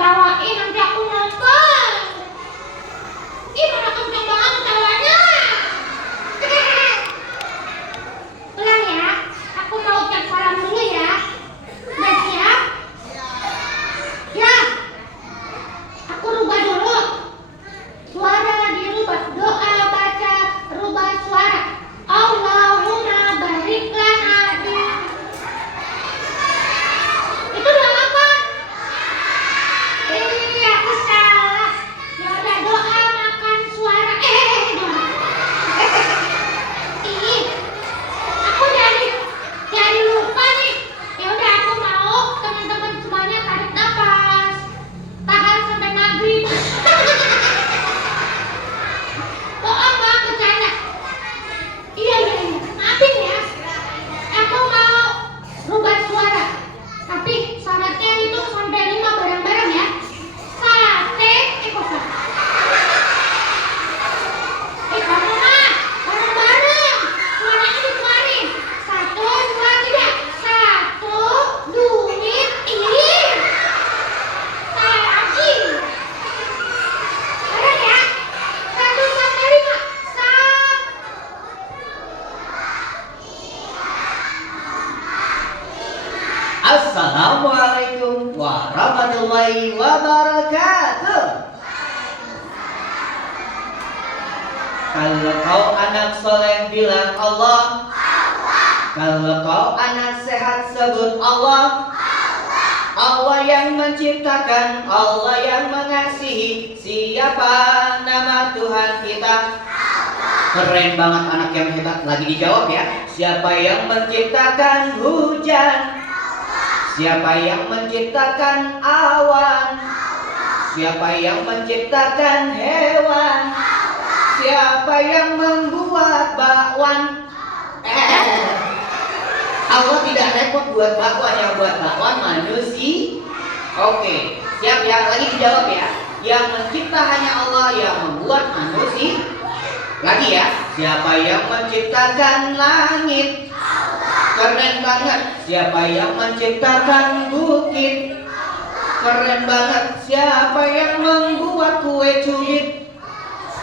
ketawain nanti aku nonton. Ih, mana kenceng banget ketawanya. Ulang ya, aku mau ucap salam dulu ya. Udah siap? Ya. Aku rubah dulu. Suara dirubah, doa baca, rubah suara. Allahumma barik lana fi. Itu doa apa? Aku salah. Ya udah, doa makan suara. Doa. Ih, aku jadi lupa nih. Ya udah, aku mau teman-teman semuanya tarik nafas, tahan sampai maghrib. Bohong, bercanda. Iya, maafin ya. Aku mau rubah suara, tapi syaratnya itu sampai 5 bareng-bareng ya. Sate, kok sate? Kamu mah bareng-bareng. Suaranya dikeluarin. 1, 2, 3. 1, 2, ini. Saya lagi. Bareng ya. 1 sampai 5. Assalamualaikum warahmatullahi wabarakatuh. Kalau kau anak soleh bilang Allah. Kalau kau anak sehat sebut Allah. Allah yang menciptakan, Allah yang mengasihi. Siapa nama Tuhan kita? Keren banget anak yang hebat. Lagi dijawab ya. Siapa yang menciptakan hujan? Siapa yang menciptakan awan? Siapa yang menciptakan hewan? Siapa yang membuat bakwan? Allah tidak repot buat bakwan, yang buat bakwan manusia. Oke, siap ya? Lagi dijawab ya. Yang mencipta hanya Allah, yang membuat manusia. Lagi ya. Siapa yang menciptakan langit? Keren banget. Siapa yang menciptakan bukit? Keren banget. Siapa yang membuat kue cubit?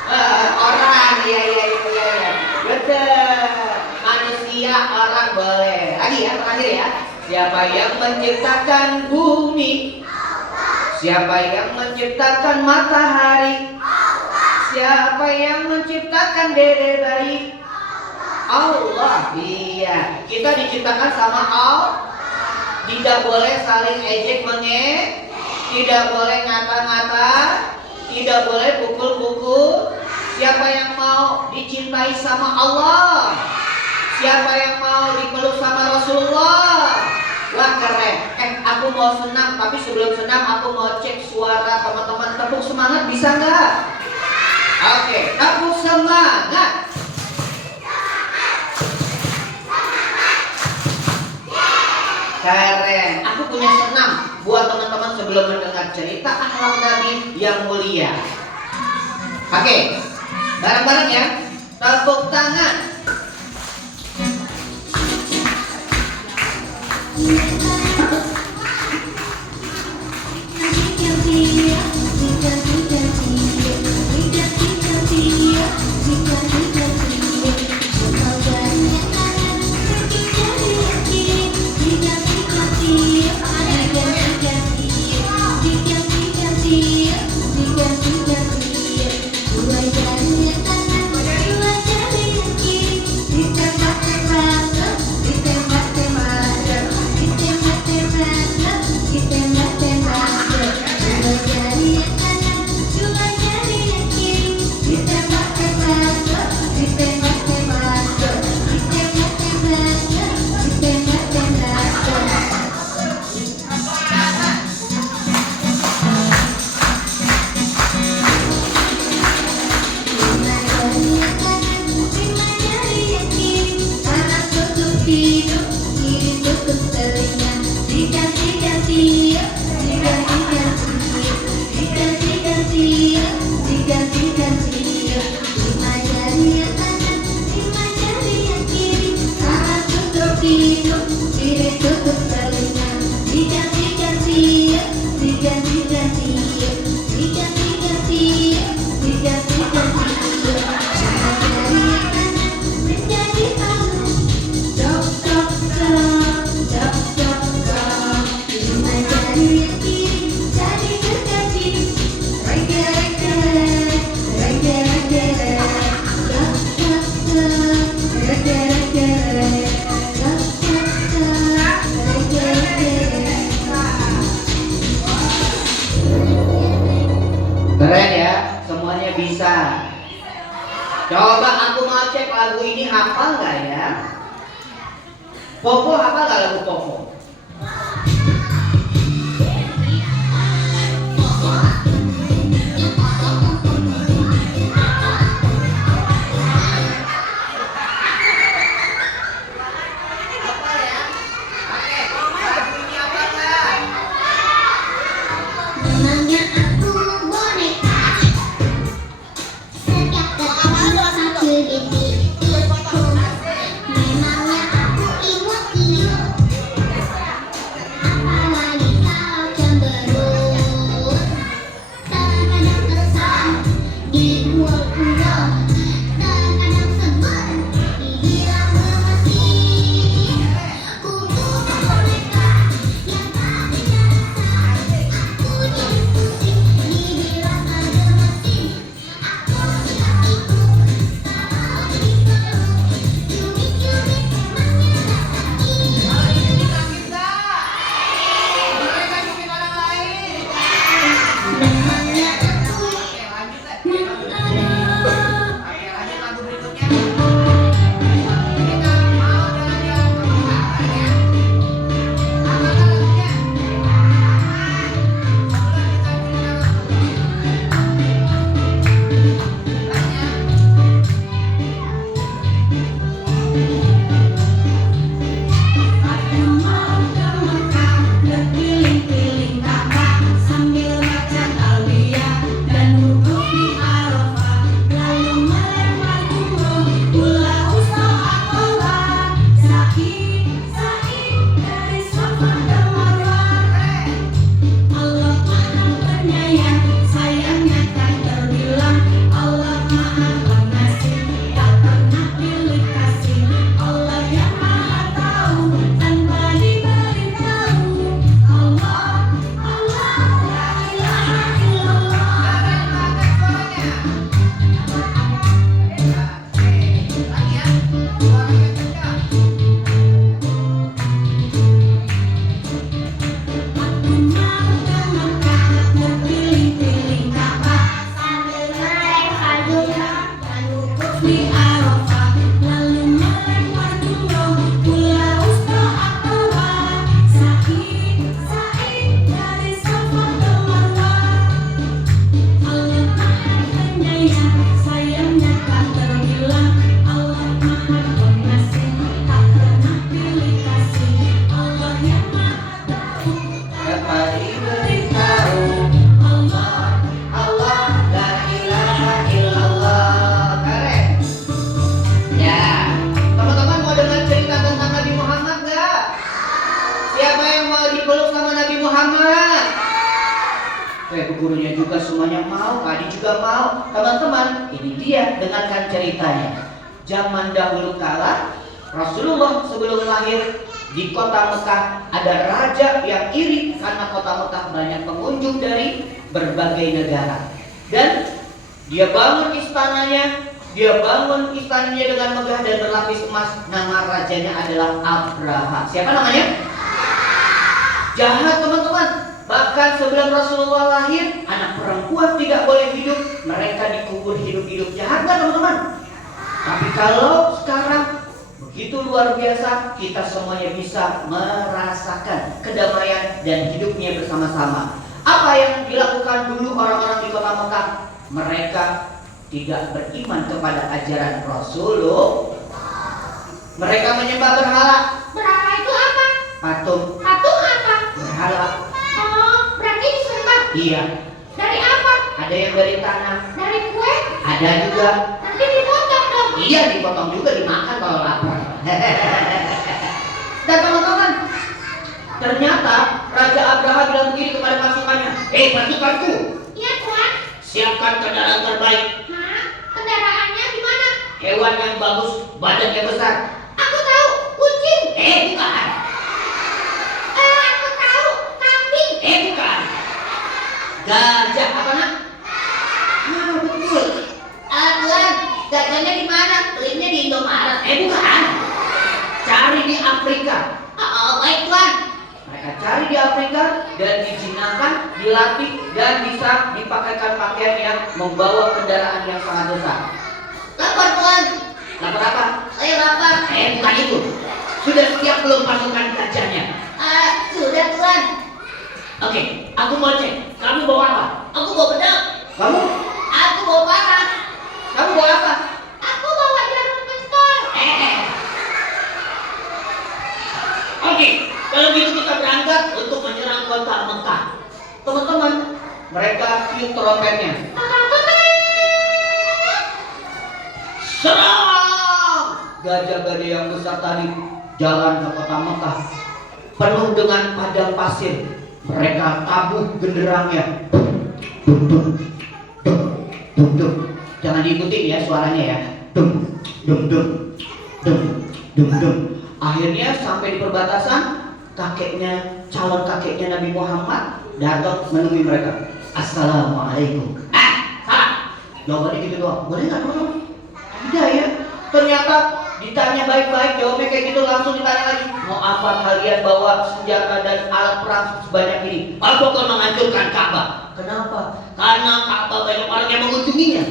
Orang. Ya. Betul. Manusia, orang boleh. Lagi ya, terakhir ya. Siapa yang menciptakan bumi? Siapa yang menciptakan matahari? Siapa yang menciptakan dede bayi? Allah. Iya, kita diciptakan sama Allah. Tidak boleh saling ejek mengejek, tidak boleh ngata-ngata, tidak boleh pukul-pukul. Siapa yang mau dicintai sama Allah? Siapa yang mau dipeluk sama Rasulullah? Wah, keren. Aku mau senam, tapi sebelum senam aku mau cek suara teman-teman. Tepuk semangat bisa nggak? Oke, tepuk semangat. Keren. Aku punya senam buat teman-teman sebelum mendengar cerita akhlak Nabi yang mulia. Oke, bareng-bareng ya. Tepuk tangan. Diganti-ganti Keren ya, semuanya bisa. Coba aku mau cek lagu ini hafal nggak ya? Popo hafal nggak lagu Popo? Namanya aku boneka, setiap ketemu satu titikku. Memangnya aku imut apalagi kalau cemberut. Terkadang kesal dibuang-buang, terkadang sebel dibilang gemesin. Ku tuh boneka yang tak punya rasa. Aku jadi pusing dibilang ada mesin. Aku suka ikut kalau dipeluk, cubit-cubit emangnya tak memangnya aku berkeliling-keliling Ka'bah sambil baca talbiyah dan wukuf di Arafah, lalu melempar jumroh pula Aqabah, sa'i dari Safa ke Marwah. Allah Maha Penyayang, sayangnya tak terbilang. Allah Maha Pengasih, tak pernah pilih kasih. Allah yang Maha Tahu tanpa diberitahu. Allah, Allah, la ilaha illallah. Aku mau ke Mekah, berkeliling-keliling Ka'bah sambil melempar jumroh dan wukuf di Arafah, lalu melempar jumroh pula Aqabah, sa'i dari Safa ke Marwah. Allah Maha Penyayang, sayangnya tak terbilang. Allah Maha Pengasih, tak pernah pilih kasih. Allah yang Maha Tahu Dapat diberitahu. Allah. Allah, la ilaha illallah. Keren. Ya, teman-teman mau dengar cerita tentang Nabi Muhammad nggak? Siapa yang mau dipeluk sama Nabi Muhammad? Gurunya juga semuanya mau, adik juga mau. Teman-teman, ini dia, dengarkan ceritanya. Zaman dahulu kala, Rasulullah sebelum lahir di kota Mekah ada raja yang iri karena kota Mekah banyak pengunjung dari berbagai negara. Dan dia bangun istananya dengan megah dan berlapis emas. Nama rajanya adalah Abraha. Siapa namanya? Jahat, teman-teman. Bahkan sebelum Rasulullah lahir, anak perempuan tidak boleh hidup. Mereka dikubur hidup-hidup. Jahat nggak, teman-teman? Tapi kalau sekarang begitu luar biasa, kita semuanya bisa merasakan kedamaian dan hidupnya bersama-sama. Apa yang dilakukan dulu orang-orang di kota Mekah? Mereka tidak beriman kepada ajaran Rasulullah. Mereka menyembah berhala. Berhala itu apa? Patung. Patung apa? Berhala. Oh, berarti disembah. Iya. Dari apa? Ada yang dari tanah. Dari kue? Ada juga. Nanti dipotong dong. Iya, dipotong juga, dimakan kalau lapar. Dan teman-teman, ternyata Raja Abraha bilang begini kepada pasukannya, pasukanku, Iya, Tuan. siapkan kendaraan terbaik. Hah? Kendaraannya gimana? Hewan yang bagus, badannya besar. Aku tahu, kucing. Bukan. Aku tahu, kambing. Bukan. Gajah, apa nak? Betul. Tuan, gajahnya di mana? Belinya di Indomaret. Bukan. Cari di Afrika. Baik, Tuan. Mereka mereka cari di Afrika dan dijinakan, dilatih, dan bisa dipakaikan pakaian yang membawa kendaraan yang sangat besar. Lapar Tuan. Lapar apa? Saya lapar. Bukan itu. Sudah siap belum pasukan gajahnya? Sudah Tuan. Oke, aku mau cek. Kamu bawa apa? Aku bawa pedang. Kamu? Aku bawa panah. Kamu bawa apa? Aku bawa jarum pistol. Oke, kalau gitu kita berangkat untuk menyerang kota Mekah. Teman-teman, mereka tiup trompetnya. Serang! Gajah-gajah yang besar tadi jalan ke kota Mekah penuh dengan padang pasir. Mereka tabuh genderangnya. Dum dum dum dum dum. Jangan diikutin ya suaranya ya. Dum dum dum dum dum dum. Akhirnya sampai di perbatasan, calon kakeknya Nabi Muhammad datang menemui mereka. Assalamualaikum. Salam. Jawabannya gitu doang. Boleh nggak teman-teman? Tidak ya. Ternyata ditanya baik-baik, jawabnya kayak gitu, langsung ditanya lagi. Mau apa kalian bawa senjata dan alat perang sebanyak ini? Aku akan menghancurkan Ka'bah. Kenapa? Karena Ka'bah banyak orang yang mengunjunginya.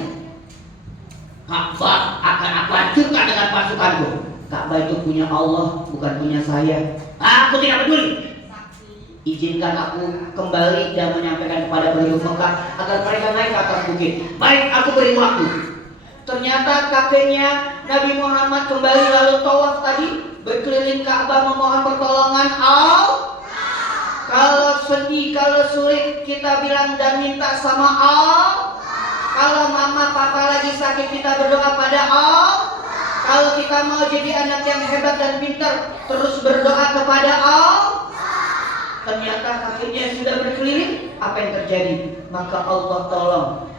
Ka'bah akan aku hancurkan dengan pasukanku. Ka'bah itu punya Allah, bukan punya saya. Aku tidak peduli. Izinkan aku kembali dan menyampaikan kepada penduduk Mekah agar mereka naik ke atas bukit. Baik, aku beri waktu. Ternyata kakeknya Nabi Muhammad kembali lalu tawaf tadi, berkeliling Ka'bah memohon pertolongan Allah. Kalau sedih, kalau sulit kita bilang dan minta sama Allah. Kalau mama papa lagi sakit kita berdoa pada Allah. Kalau kita mau jadi anak yang hebat dan pintar, terus berdoa kepada Allah. Ternyata kakeknya sudah berkeliling, apa yang terjadi? Maka Allah tolong.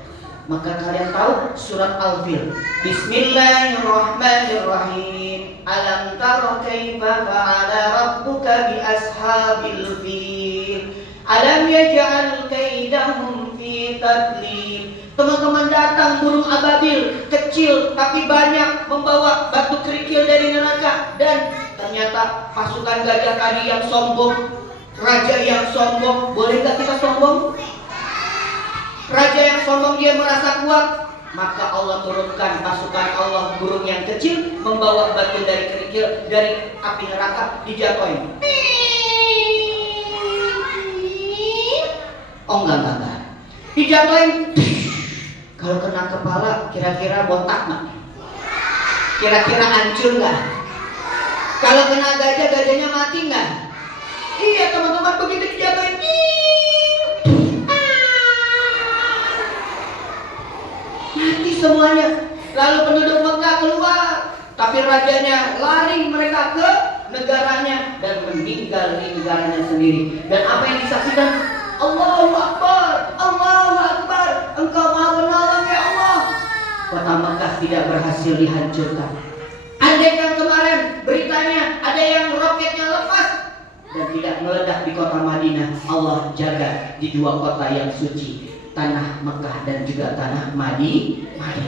Maka kalian tahu surat Al-Fil. Bismillahirrahmanirrahim. Alam tara kaifa fa'ala rabbuka bi ashabil fil. Alam yaj'al kaidahum fi tadlil. Teman-teman datang burung ababil kecil tapi banyak membawa batu kerikil dari neraka, dan ternyata pasukan gajah tadi yang sombong, raja yang sombong. Boleh gak kita sombong? Raja yang sombong dia merasa kuat, maka Allah turunkan pasukan Allah burung yang kecil membawa batu dari kerikil dari api neraka, dijatuhin. Oh enggak. Dijatuhin. Kalau kena kepala kira-kira botak nggak? Kira-kira hancur nggak? Kalau kena gajah, gajahnya mati nggak? Iya teman-teman, begitu dijatuhin. Mati semuanya. Lalu penduduk Mekah keluar, tapi rajanya lari mereka ke negaranya dan meninggal di negaranya sendiri. Dan apa yang disaksikan? Allahu Akbar, Allahu Akbar, Engkau Maha Penolong ya Allah. Kota Mekah tidak berhasil dihancurkan. Andaikan kemarin beritanya ada yang roketnya lepas dan tidak meledak di kota Madinah, Allah jaga di dua kota yang suci, tanah Mekah dan juga tanah Madinah.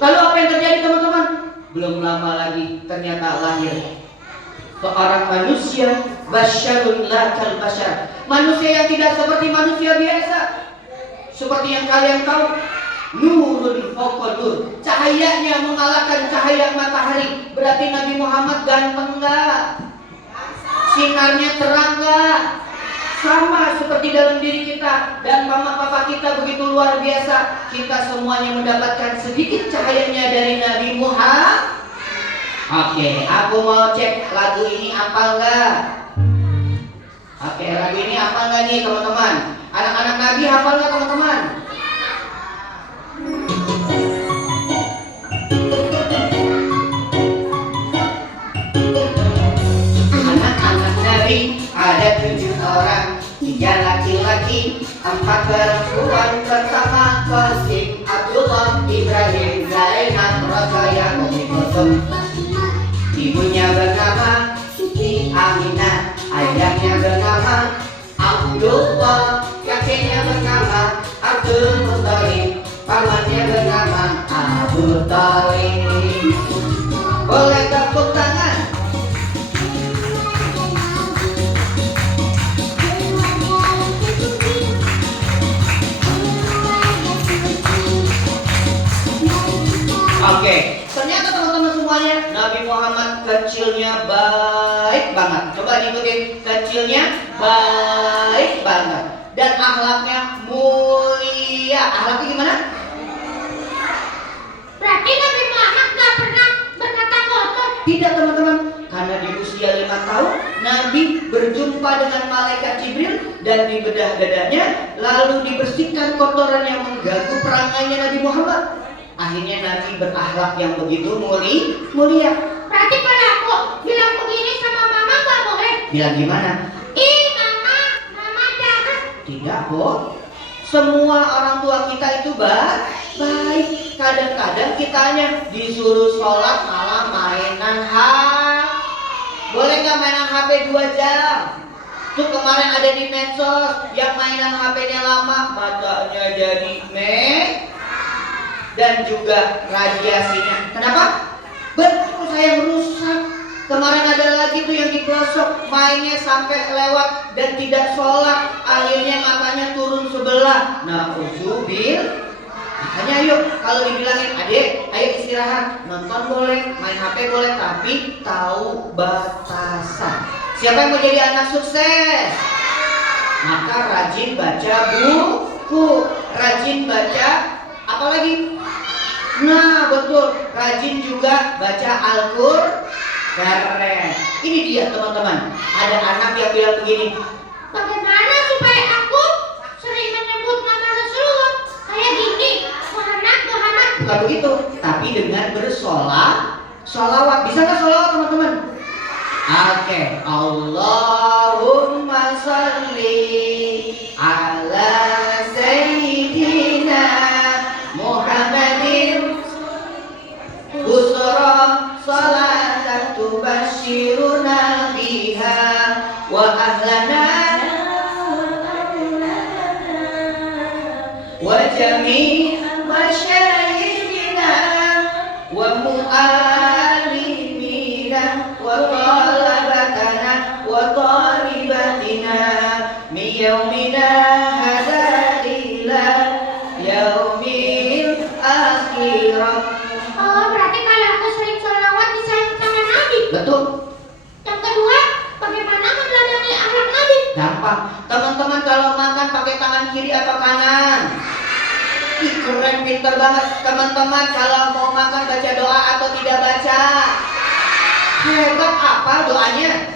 Lalu apa yang terjadi teman-teman? Belum lama lagi ternyata lahir seorang manusia, basyarun la kal basyar, manusia yang tidak seperti manusia biasa. Seperti yang kalian tahu, nurun fawqa nur, cahayanya mengalahkan cahaya matahari. Berarti Nabi Muhammad ganteng enggak? Sinarnya terang enggak? Sama seperti dalam diri kita dan mama papa kita begitu luar biasa. Kita semuanya mendapatkan sedikit cahayanya dari Nabi Muhammad. Oke, aku mau cek lagu ini apa enggak? Oke, lagu ini apa enggak nih teman-teman? Anak-anak Nabi hafal enggak teman-teman? Anak-anak Nabi ada 7 orang, 3 laki-laki, 4 perempuan pertama Qasim, Abdullah, Ibrahim, Zainab, Roqayyah, Umi Kulthum. Ibunya bernama Siti Aminah, ayahnya bernama Abdullah, kakeknya bernama Abdul Muthalib, pamannya bernama Abu Thalib. Boleh tepuk tangan. kecilnya baik banget. Coba diikutin, kecilnya baik banget. Dan akhlaknya mulia. Akhlaknya gimana? Berarti Nabi Muhammad gak pernah berkata kotor. Tidak teman-teman, karena di usia 5 tahun Nabi berjumpa dengan malaikat Jibril dan dibedah dadanya, lalu dibersihkan kotoran yang mengganggu perangainya Nabi Muhammad. Akhirnya Nabi berakhlak yang begitu mulia. Berarti kalau aku bilang begini sama mama gak boleh? Bilang gimana? Ih mama jahat. Tidak, Bo. Semua orang tua kita itu baik. Kadang-kadang kitanya disuruh sholat malah mainan Boleh nggak mainan HP 2 jam? Tuh kemarin ada di medsos yang mainan HP-nya lama, matanya jadi dan juga radiasinya. Kenapa? Betul, saya rusak. Kemarin ada lagi tuh yang di pelosok mainnya sampai lewat dan tidak sholat, akhirnya matanya turun sebelah. Nah, uzubil. Makanya yuk, kalau dibilangin adik, ayo istirahat, nonton boleh, main HP boleh, tapi tahu batasan. Siapa yang mau jadi anak sukses? Maka rajin baca buku, rajin baca apa lagi? Nah betul, rajin juga baca Al-Qur'an. Keren. Ini dia teman-teman. Ada anak yang bilang begini, bagaimana supaya aku sering menyebut nama Rasulullah kayak gini, Muhammad. Bukan begitu, tapi dengan bersolawat. Bisa nggak solawat teman-teman? Oke. Allahumma sholli ala sayyidina Muhammadin busra salatan tubashiruna biha wa ahlana wa jami' masyayikhina wa mu'alimina wa talabatana wa talibatina min yaumina hadha ila yaumil akhirah. Oh, berarti kalau aku sering sholawat disayang sama Nabi. Betul. Yang kedua, bagaimana meneladani akhlak Nabi? Gampang. Teman-teman kalau makan pakai tangan kiri atau kanan? Ih, keren, pinter banget. Teman-teman kalau mau makan baca doa atau tidak baca? Hebat, apa doanya?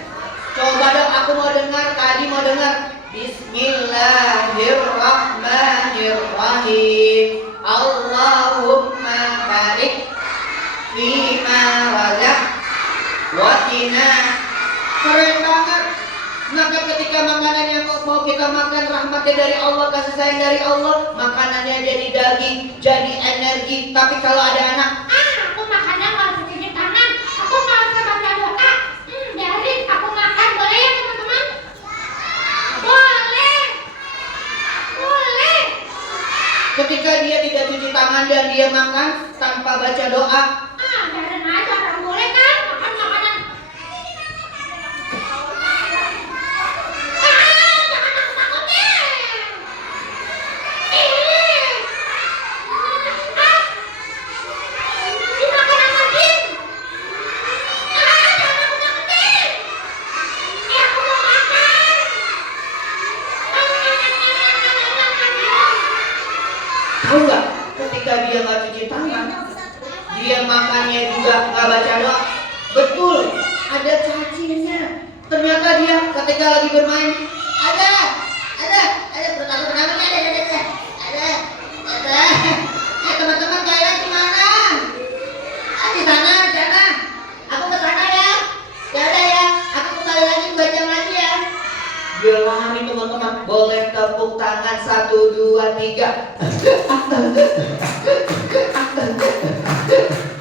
Coba dong, aku mau dengar. Tadi mau dengar. Bismillahirrahmanirrahim. Allahumma barik fima razaqtina. Keren banget. Maka ketika makanan yang mau kita makan rahmatnya dari Allah, kasih sayang dari Allah, makanannya jadi daging, jadi energi. Tapi kalau ada anak, Aku makannya nggak cuci tangan, aku nggak usah baca doa. Biarin aku makan, boleh ya teman-teman? Boleh. ketika dia tidak cuci tangan dan dia makan tanpa baca doa, Biarin aja, orang boleh kan makan makanan. Jangan takut-takutin. Dimakan sama jin. Jangan takut-takutin. Aku mau makan. tahu nggak? Ketika dia nggak cuci tangan, dia makannya juga nggak baca doa. Betul, ada cacingnya. Ternyata dia ketika lagi bermain, ada pertama-tama ada. Teman-teman kalian kemana? Di sana. Aku ke sana ya. Ya udah ya, aku kembali lagi 2 jam lagi ya. Dia lari teman-teman, boleh tepuk tangan 1, 2, 3.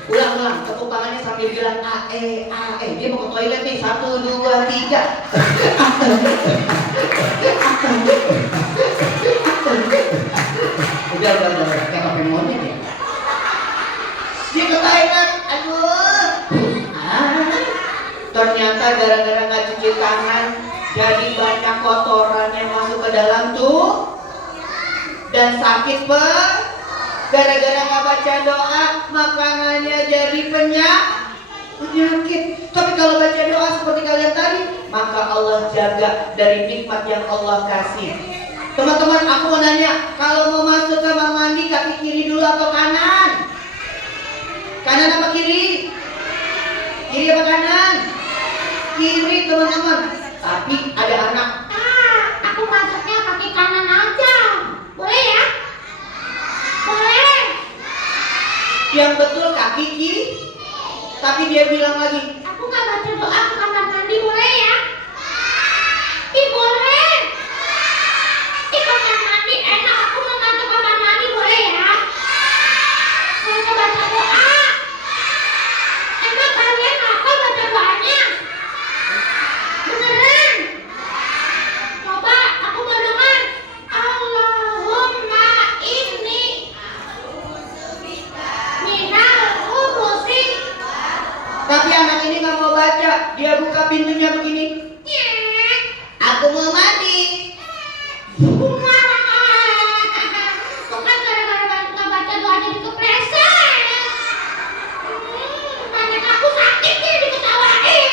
Ulang, tepuk tangannya sambil bilang ae. Dia mau ke toilet nih, 1, 2, 3. Udah, kayak pakai monyet ya. Dia ke toilet, aduh. Ternyata gara-gara nggak cuci tangan, jadi banyak kotoran yang masuk ke dalam tuh dan sakit gara-gara nggak baca doa, makanannya jadi penyakit. Tapi kalau baca doa seperti kalian tadi, maka Allah jaga dari nikmat yang Allah kasih. Teman-teman, aku mau nanya, kalau mau masuk kamar mandi, kaki kiri dulu atau kanan? Kanan apa kiri? Kiri apa kanan? Kiri, teman-teman. Tapi ada anak, Aku masuknya kaki kanan aja. Boleh ya? Boleh. yang betul kaki kiri. Tapi dia bilang lagi, Aku nggak baca doa ke kamar mandi, boleh ya? Ih, boleh. Ih, kamar mandi enak. Aku mau masuk kamar mandi, boleh ya? Saya mau baca doa. Emang kalian apa baca doanya? Beneran? Coba, aku mau dengar. Allahumma inni minal khubuthi. tapi anak ini nggak mau baca. Dia buka pintunya begini. Nyek. Aku mau mandi. Kok kan gara-gara nggak baca doa jadi kepleset. Banyak aku sakit nih diketawain.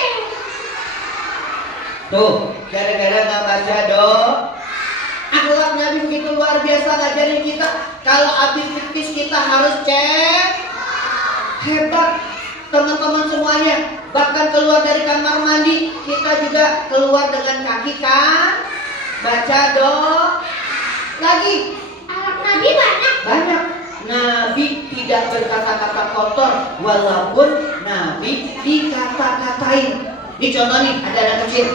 Tuh, gara-gara nggak baca doa. Akhlak Nabi begitu luar biasa ngajarin kita. Kalau habis pipis kita harus cek. Hebat teman-teman semuanya. Bahkan keluar dari kamar mandi, kita juga keluar dengan kaki kan. Baca doa. Lagi Alat Nabi banyak. banyak. Nabi tidak berkata-kata kotor, walaupun Nabi dikata-katain. Ini contoh nih, ada anak kecil.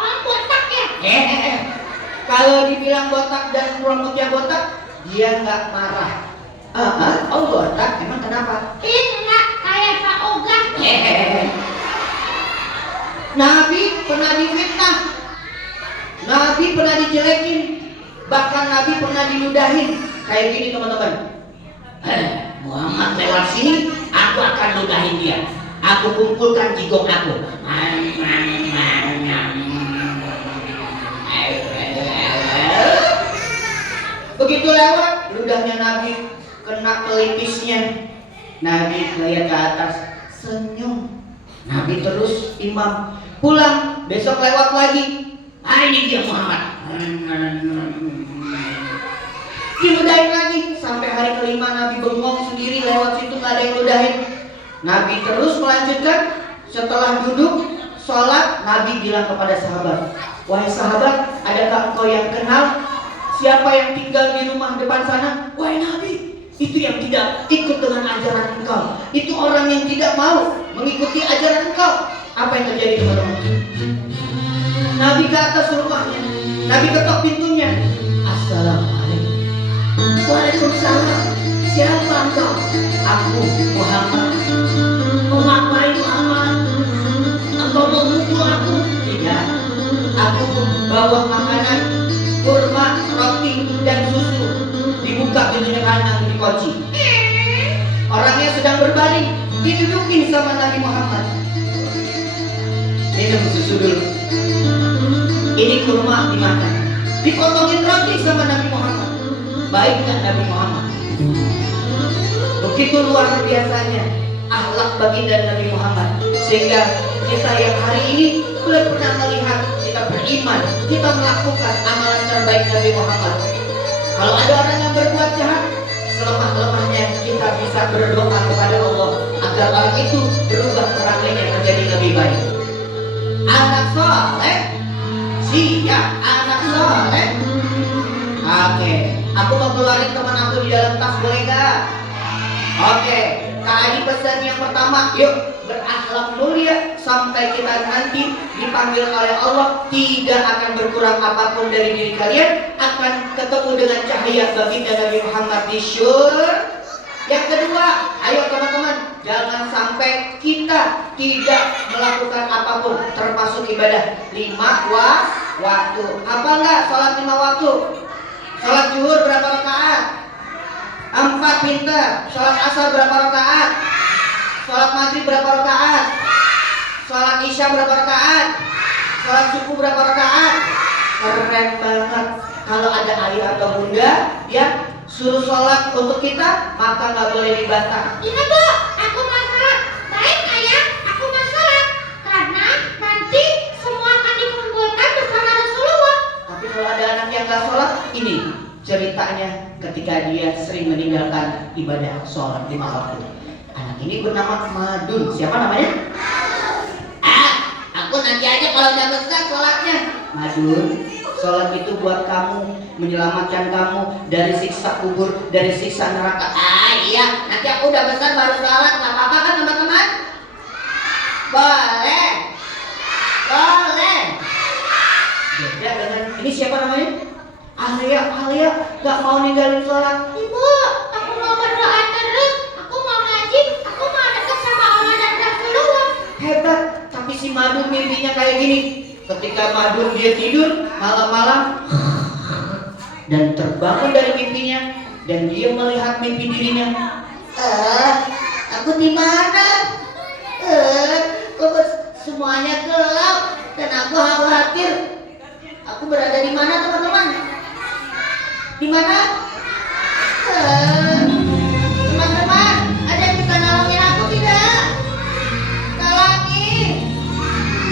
Om botak ya? Kalau dibilang botak dan rambutnya botak, dia nggak marah. Oh botak, emang kenapa? Enggak, kayak Pak Ogah. Nabi pernah difitnah, Nabi pernah dijelekin, bahkan Nabi pernah diludahin. Kayak gini teman-teman. Muhammad lewat sini, aku akan ludahin dia. Aku kumpulkan jigong aku. Begitu lewat, ludahnya Nabi kena pelipisnya. Nabi lihat ke atas, senyum. Nabi terus imam. Pulang, besok lewat lagi. Ini dia Muhammad. Diludahin lagi. Sampai hari kelima Nabi bengong sendiri lewat situ, gak ada yang ludahin. Nabi terus melanjutkan. Setelah duduk sholat, Nabi bilang kepada sahabat, wahai sahabat, adakah engkau yang kenal siapa yang tinggal di rumah depan sana? Wahai Nabi, itu yang tidak ikut dengan ajaran engkau. Itu orang yang tidak mau mengikuti ajaran engkau. Apa yang terjadi teman-teman? Nabi ke atas rumahnya, Nabi ketok pintunya. Assalamualaikum. Waalaikumsalam. Siapa engkau? Aku Muhammad. Mau ngapain Muhammad? Engkau mau mukul aku? Tidak. Aku bawa makanan, kurma, roti, dan susu. Dibuka pintunya kanan, dikunci. Orangnya sedang berbaring, didudukin sama Nabi Muhammad. Minum susu dulu. Ini kurma dimakan. Dipotongin roti sama Nabi Muhammad. Baik nggak Nabi Muhammad? Begitu luar biasanya akhlak baginda Nabi Muhammad, sehingga kita yang hari ini belum pernah melihat, kita beriman, kita melakukan amalan terbaik Nabi Muhammad. Kalau ada orang yang berbuat jahat, selemah-lemahnya kita bisa berdoa kepada Allah agar orang itu berubah perangannya menjadi lebih baik. Anak soleh, siap anak soleh. Oke, aku mau keluarin teman aku di dalam tas, boleh gak? Oke, Kak Adi pesan yang pertama, yuk berakhlak mulia sampai kita nanti dipanggil oleh Allah, tidak akan berkurang apapun dari diri kalian, akan ketemu dengan cahaya baginda Nabi Muhammad di syurga. Yang kedua, ayo teman-teman, jangan sampai kita tidak melakukan apapun termasuk ibadah 5 waktu. Apa enggak sholat 5 waktu? Sholat zuhur berapa rakaat? 4, pinter. Sholat asar berapa rakaat? Sholat maghrib berapa rakaat? Sholat isya berapa rakaat? Sholat subuh berapa rakaat? Keren banget. Kalau ada ayah atau bunda ya suruh sholat untuk kita, maka nggak boleh dibantah. Ini Bu, aku mau sholat. Baik ayah, Ini ceritanya ketika dia sering meninggalkan ibadah sholat 5 waktu. Anak ini bernama Madun. Siapa namanya? Aku nanti aja kalau udah besar sholatnya. Madun, sholat itu buat kamu, menyelamatkan kamu dari siksa kubur, dari siksa neraka. Iya, nanti aku udah besar baru sholat. Gak apa-apa kan teman-teman? Boleh. Boleh. Beda dengan ini siapa namanya? Alia gak mau ninggalin sholat. Ibu, aku mau berdoa terus. Aku mau ngaji. Aku mau dekat sama Allah dan Rasulullah. Hebat, tapi si Madun mimpinya kayak gini. Ketika Madun dia tidur malam-malam dan terbangun dari mimpinya dan dia melihat mimpi dirinya. Aku di mana? Kok semuanya gelap dan aku khawatir. Aku berada di mana teman-teman? Di mana? Teman-teman, ada yang bisa nolongin aku tidak? Tolongin!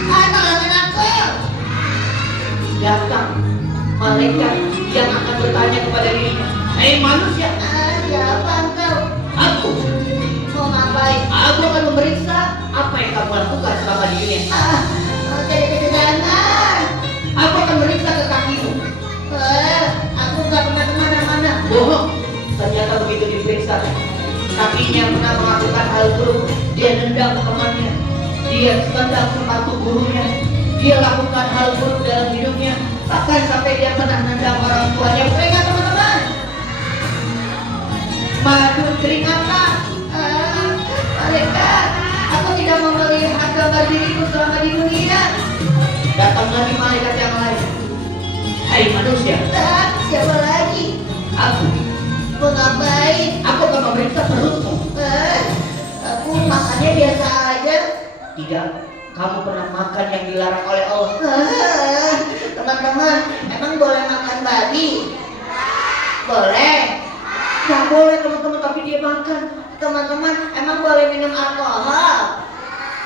Tolongin aku! Datang malaikat yang akan bertanya kepada dirinya. Hei manusia! Siapa engkau? Aku. Mau ngapain? Aku akan memeriksa apa yang kamu lakukan selama di dunia. Jangan! Aku akan meriksa ke kakimu. Aku gak pernah kemana-mana. Bohong. Ternyata begitu diperiksa, kakinya pernah melakukan hal buruk. Dia nendang temannya, dia tendang sepatu gurunya, dia lakukan hal buruk dalam hidupnya, bahkan sampai dia pernah nendang orang tuanya. Ingat teman-teman? Madun keringatan. Malaikat, aku tidak mau melihat gambar diriku selama di dunia. Datang lagi malaikat yang lain. Hai manusia. Siapa lagi? Aku. Mau ngapain? Aku akan memeriksa perutmu. Aku makannya biasa aja. Tidak. Kamu pernah makan yang dilarang oleh Allah. Teman-teman, emang boleh makan babi? Boleh. Gak boleh teman-teman, tapi dia makan. Teman-teman, emang boleh minum alkohol?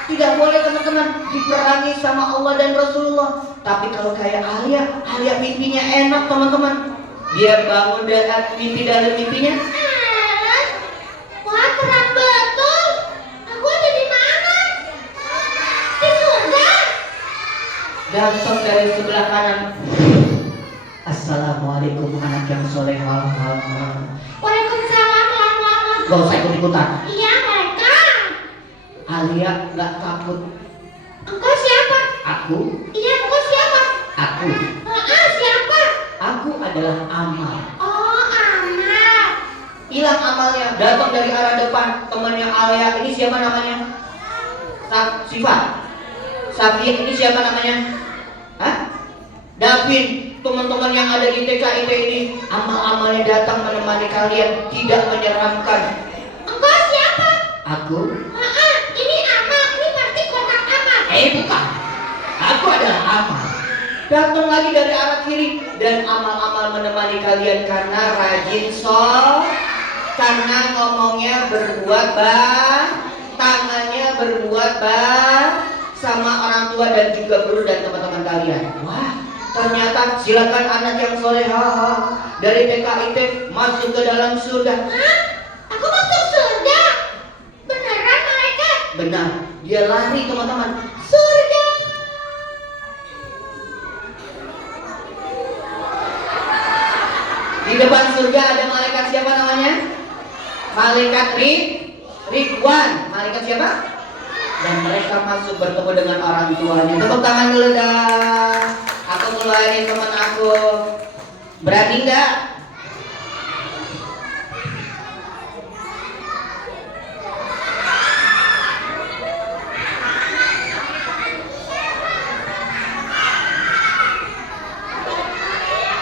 Tidak boleh teman-teman, diperangi sama Allah dan Rasulullah. Tapi kalau kayak Alia mimpinya enak teman-teman. Dia bangun dan mimpi dalam mimpinya. Wah, keren betul. Aku ada di mana? Di surga. Datang dari sebelah kanan. Assalamualaikum anak yang soleh. Waalaikumsalam warahmatullahi. Gak usah ikut-ikutan. Iya mereka. Alia gak takut. Engkau siapa? Aku. Iya, engkau siapa? Aku. Siapa? Aku adalah Amal. Oh, anak. Hilang amalnya. Datang dari arah depan temannya Alia. Ini siapa namanya? Sifat. Safia. Ini siapa namanya? Hah? Davin. Teman-teman yang ada di TKIP ini, amal-amalnya datang menemani kalian, tidak menyeramkan. Engkau siapa? Aku. Ini amal. Ini pasti kotak amal. Bukan. Aku adalah Amal. Datang lagi dari arah kiri dan amal-amal menemani kalian karena rajin karena ngomongnya berbuat tangannya berbuat sama orang tua dan juga guru dan teman-teman kalian. Wah, ternyata silakan anak yang soleha dari TKIP masuk ke dalam surga. Aku masuk surga. Beneran malaikat? Benar, dia lari teman-teman. Surga. Di depan surga ada malaikat siapa namanya? Malaikat Ridwan. Malaikat siapa? Dan mereka masuk bertemu dengan orang tuanya. Tepuk tangan dulu dah. Aku ngeluarin teman aku. Berani enggak?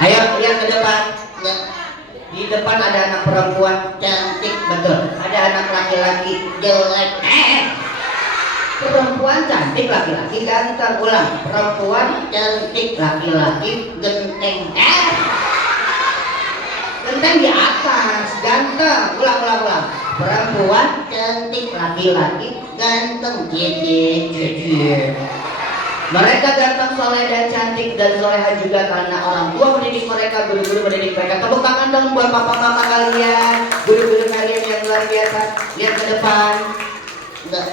Ayo lihat ke depan. Di depan ada anak perempuan cantik betul. Ada anak laki-laki jelek. Perempuan cantik, laki-laki ganteng. Ulang. Perempuan cantik, laki-laki genteng. Genteng di atas, ganteng. Ulang. Perempuan cantik, laki-laki ganteng. Jeje. Mereka ganteng, soleh dan cantik dan soleha juga karena orang tua mendidik mereka, guru-guru mendidik mereka. Tepuk tangan dong buat papa-papa kalian, guru-guru kalian yang luar biasa. Lihat ke depan. Enggak.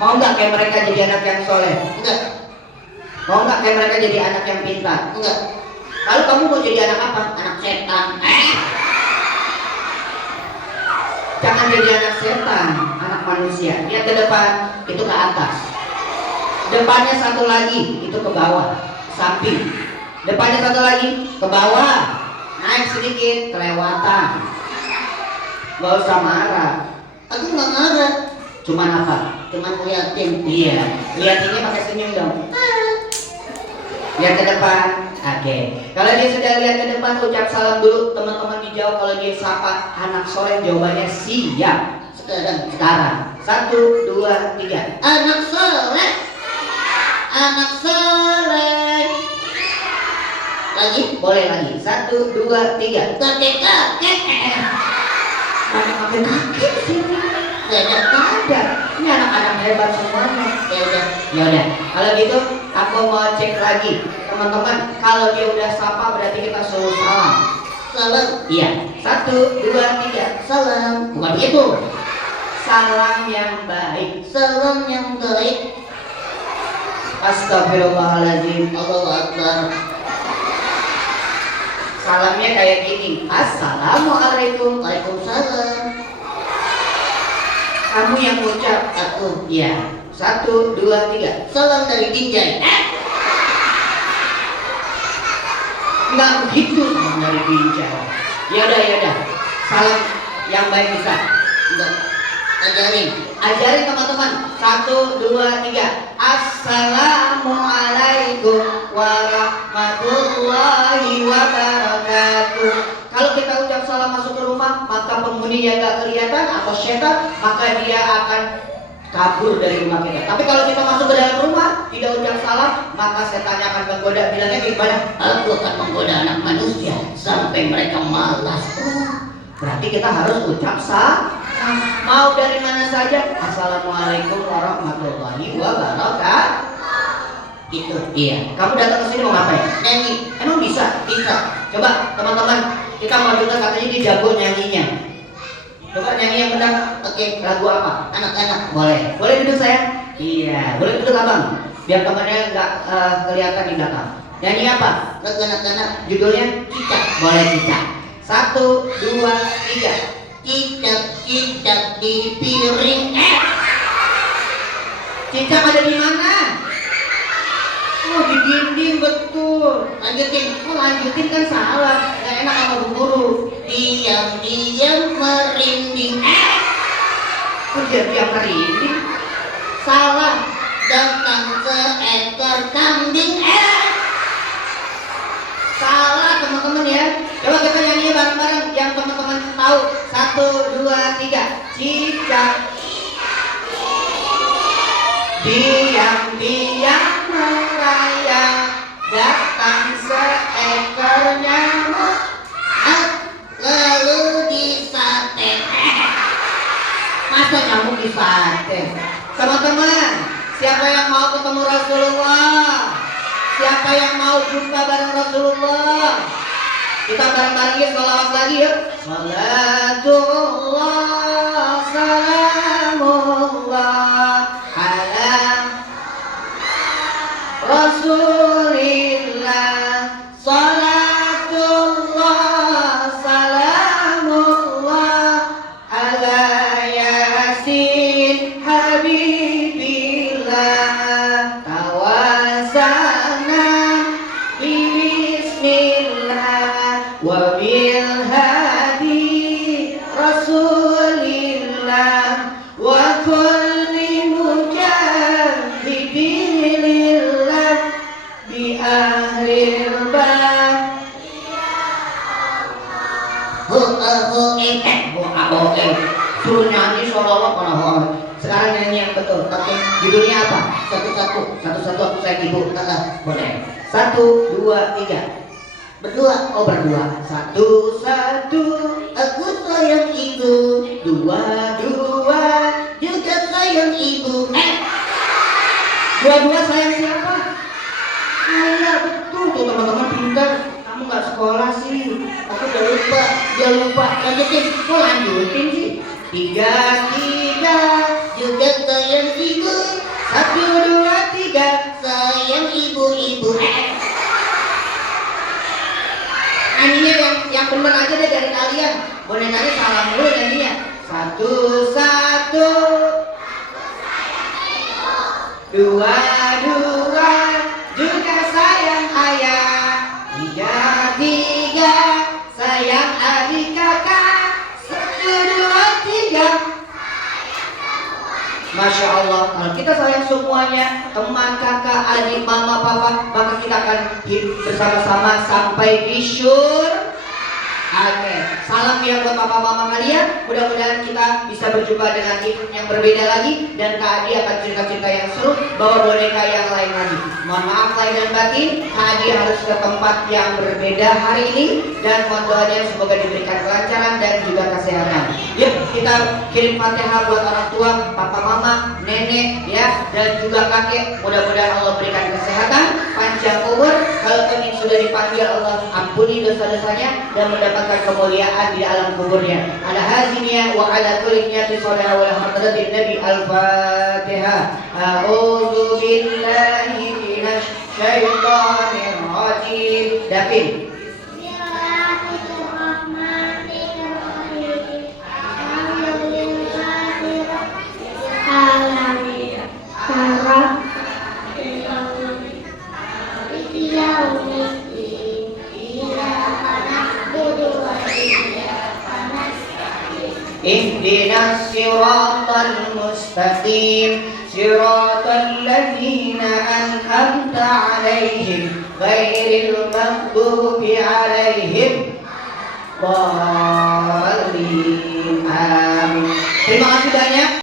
Mau nggak kayak mereka jadi anak yang soleh? Enggak. Mau nggak kayak mereka jadi anak yang pintar? Enggak. Lalu kamu mau jadi anak apa? Anak setan. Jangan jadi anak setan, anak manusia. Lihat ke depan, itu ke atas. Depannya satu lagi, itu ke bawah, samping. Depannya satu lagi, ke bawah. Naik sedikit, kelewatan. Gak usah marah. Aku nggak marah. Cuman apa? Cuman ngeliatin. Iya, liatinnya pakai senyum dong. Lihat ke depan. Oke. Kalau dia sudah lihat ke depan, ucap salam dulu. Teman-teman dijawab. Kalau dia sapa anak soleh, jawabannya siap. Sekarang. 1, 2, 3. Anak soleh. Anak soleh. Lagi? Boleh lagi. 1, 2, 3. Kakek. Mana kakek di sini? Gak Ada. Ini anak-anak hebat semuanya. Ya udah. Ya udah. Kalau gitu, aku mau cek lagi. Teman-teman, kalau dia udah sapa berarti kita suruh salam. Salam. Iya. 1, 2, 3. Salam. Bukan begitu. Salam yang baik. Salam yang baik. Astagfirullahaladzim. Allahu Akbar. Salamnya kayak gini. Assalamualaikum. Waalaikumsalam. Kamu yang ucap. Aku. Iya. 1, 2, 3. Salam dari Binjai. Nggak begitu salam dari bicara. Ya udah. Salam yang baik bisa. Enggak. Ajarin. Ajarin teman-teman. 1, 2, 3. Assalamualaikum warahmatullahi wabarakatuh. Kalau kita ucap salam masuk ke rumah, maka penghuninya nggak kelihatan atau setan, maka dia akan kabur dari rumah kita. Tapi kalau kita masuk ke dalam rumah, tidak ucap salam, maka setannya akan menggoda. Bilangnya gimana? Aku akan menggoda anak manusia sampai mereka malas. Berarti kita harus ucap salam. Mau dari mana saja. Assalamualaikum warahmatullahi wabarakatuh. Itu. Iya. Kamu datang ke sini mau ngapain? Nyanyi. Emang bisa? Bisa. Coba teman-teman, kita mau dengar katanya dia jago nyanyinya. Coba nyanyi yang benar. Oke. Lagu apa? Anak-anak. Boleh. Boleh duduk saya? Iya. Boleh duduk abang. Biar temannya nggak kelihatan di belakang. Nyanyi apa? Lagu anak-anak. Judulnya Cicak. Boleh Cicak. 1, 2, 3. Cicak di piring. Cicak ada di mana? Oh, di dinding betul. Lanjutin. Oh, lanjutin kan salah. Nggak enak sama bu guru. Diam-diam merinding. Oh, dia merinding. Salah. Datang seekor kambing. Salah teman-teman ya. Coba kita nyanyi bareng-bareng yang teman-teman tahu. 1, 2, 3. Cicak diam-diam merayap, datang seekor nyamuk, Lalu disate. masa nyamuk di sate? Teman-teman, siapa yang mau ketemu Rasulullah? Siapa yang mau jumpa bareng Rasulullah? Kita bareng-bareng ya, sholawat lagi yuk. Salatullah, salamullah ala Rasulillah. Salatullah, salamullah ala Yasin Habibillah. Tawasana bismillah wa bil hadi Rasulillah wa kulli mujahidin lillah bi ahlil bab. Suruh nyanyi sholawat mana hoan. Sekarang nyanyi yang betul. Oke. Judulnya apa? Satu-satu. Satu-satu aku saya ibu. Boleh. 1, 2, 3. Berdua. Oh berdua. 1, 1. Aku sayang ibu. 2, 2. Juga sayang ibu. Dua-dua sayang siapa? Jangan lupa lanjutin. Kok lanjutin sih? Tiga, tiga. Juga sayang ibu, Satu, dua, tiga. sayang ibu-ibu. Nyanyinya yang bener aja deh dari kalian. Bonekanya salah mulu nyanyinya. Satu, satu. Dua, dua. Juga sayang ayah. Tiga, tiga. Sayang adik kakak. Satu, dua, tiga. Masya Allah, kalau kita sayang semuanya, teman, kakak, adik, mama, papa, maka kita akan hidup bersama-sama sampai di syurga. Oke, salam ya buat papa mama kalian. Mudah-mudahan kita bisa berjumpa dengan hidup yang berbeda lagi, dan Kak Adi akan cerita-cerita yang seru, bawa boneka yang lain lagi. Mohon maaf lahir dan batin, Kak Adi harus ke tempat yang berbeda hari ini, dan mohon doanya semoga diberikan kelancaran dan juga kesehatan. Yuk kita kirim Fatihah buat orang tua, papa mama, nenek ya, dan juga kakek. Mudah-mudahan Allah berikan kesehatan, panjang umur. Kalau kami sudah dipanggil Allah ampuni dosa-dosanya dan mendapat kemuliaan di alam kuburnya. Ala hazinya wa ala kulli niyatin shalihah wa hadratin nabi al-fatihah. A'udzu billahi minasy syaithanir rajim. Davin. Ihdinas siratal mustaqim siratal ladzina an'amta 'alaihim ghairil maghdubi 'alaihim waladdallin. Amin. Terima kasih banyak.